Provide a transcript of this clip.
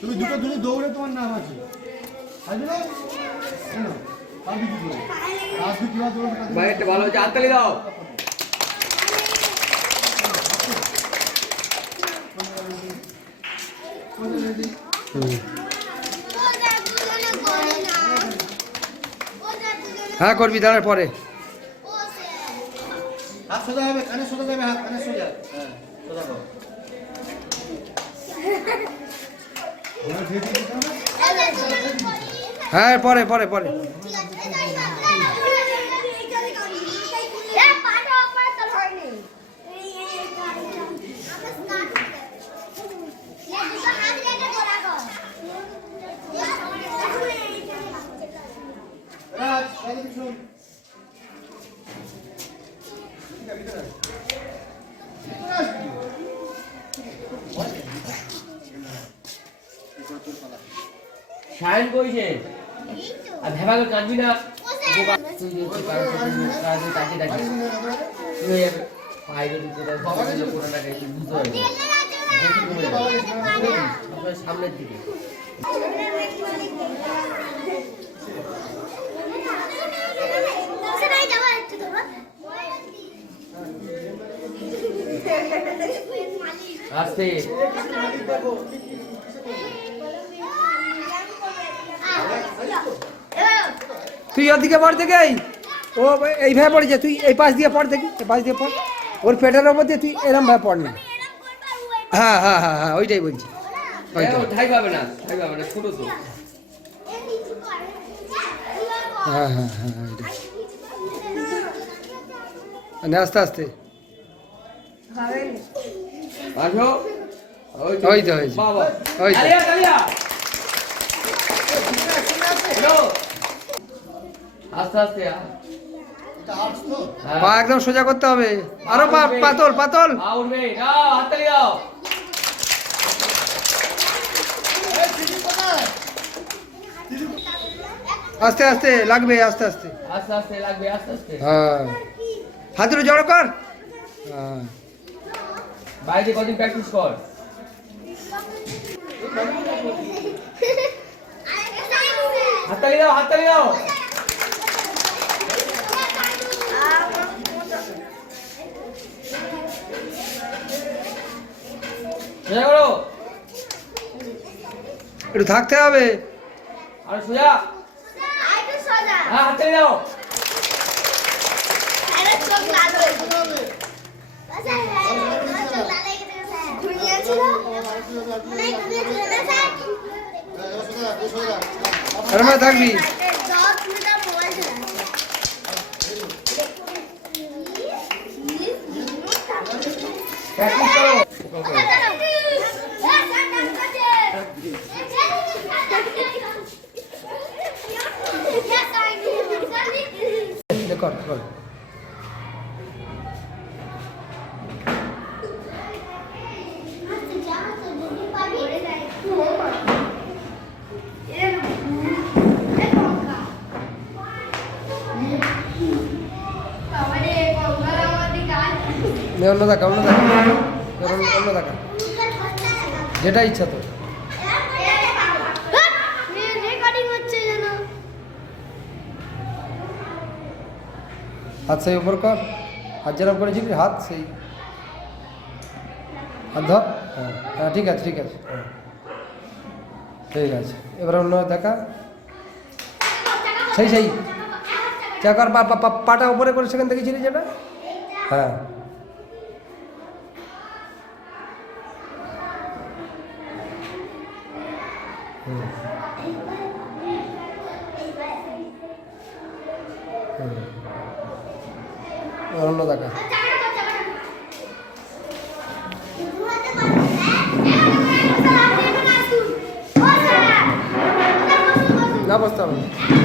তুমি দুটো দুটো দৌড়ে তোমার নাম আছে আসবে না কেন পাবি কি করে আসবে কি ভাবে দৌড়ে ভাই একটা ভালো হচ্ছে হাততালি দাও হ্যাঁ করবি দাঁড়ার পরে হাত সোজা হবে কানে সোজা যাবে হাত কানে সোজা হ্যাঁ সোজা করো হ্যাঁ পরে পরে পরে শায়ন কইছে আর ভেবাকে কাঁদবি না সামনের দিকে আস্তে তুই ওদিকে পড় থেকে ও এইভাবে পড়েছে তুই এই পাশ দিয়ে পড় দেখি এই পাশ দিয়ে পড় ওর পেটের ওপর দিয়ে তুই এরম ভাবে পড় না হ্যাঁ হ্যাঁ হ্যাঁ হ্যাঁ ওইটাই বলছি ঠাই পাবে না ছোট তো হ্যাঁ হ্যাঁ হ্যাঁ আস্তে আস্তে আসো ওই তো হয়েছে বাবা ওই তো আস্তে আস্তে পা একদম সোজা করতে হবে আরো পা পাতল পাতল উঠবে যাও হাততালি দাও আস্তে আস্তে লাগবে আস্তে আস্তে আস্তে আস্তে লাগবে আস্তে আস্তে হ্যাঁ হাত দুটো জড়ো কর হ্যাঁ বাইরে কদিন প্র্যাকটিস কর হাততালি দাও হাততালি দাও সোজা করো একটু থাকতে হবে আর সোজা হ্যাঁ হাততালি দাও এরম ভাবে থাকবি প্র্যাকটিস করো কর কর অন্য দেখা অন্য দেখা অন্য দেখা যেটা ইচ্ছা তো হাত সেই উপর কর হাত যেরকম করেছিলি হাত সেই হাত ধর হ্যাঁ হ্যাঁ ঠিক আছে ঠিক আছে হ্যাঁ ঠিক আছে এবার অন্য দেখা সেই সেই চাকার পাটা উপরে করে সেখান দেখেছিলি যেটা হ্যাঁ অন্য দেখা না বসতে হবে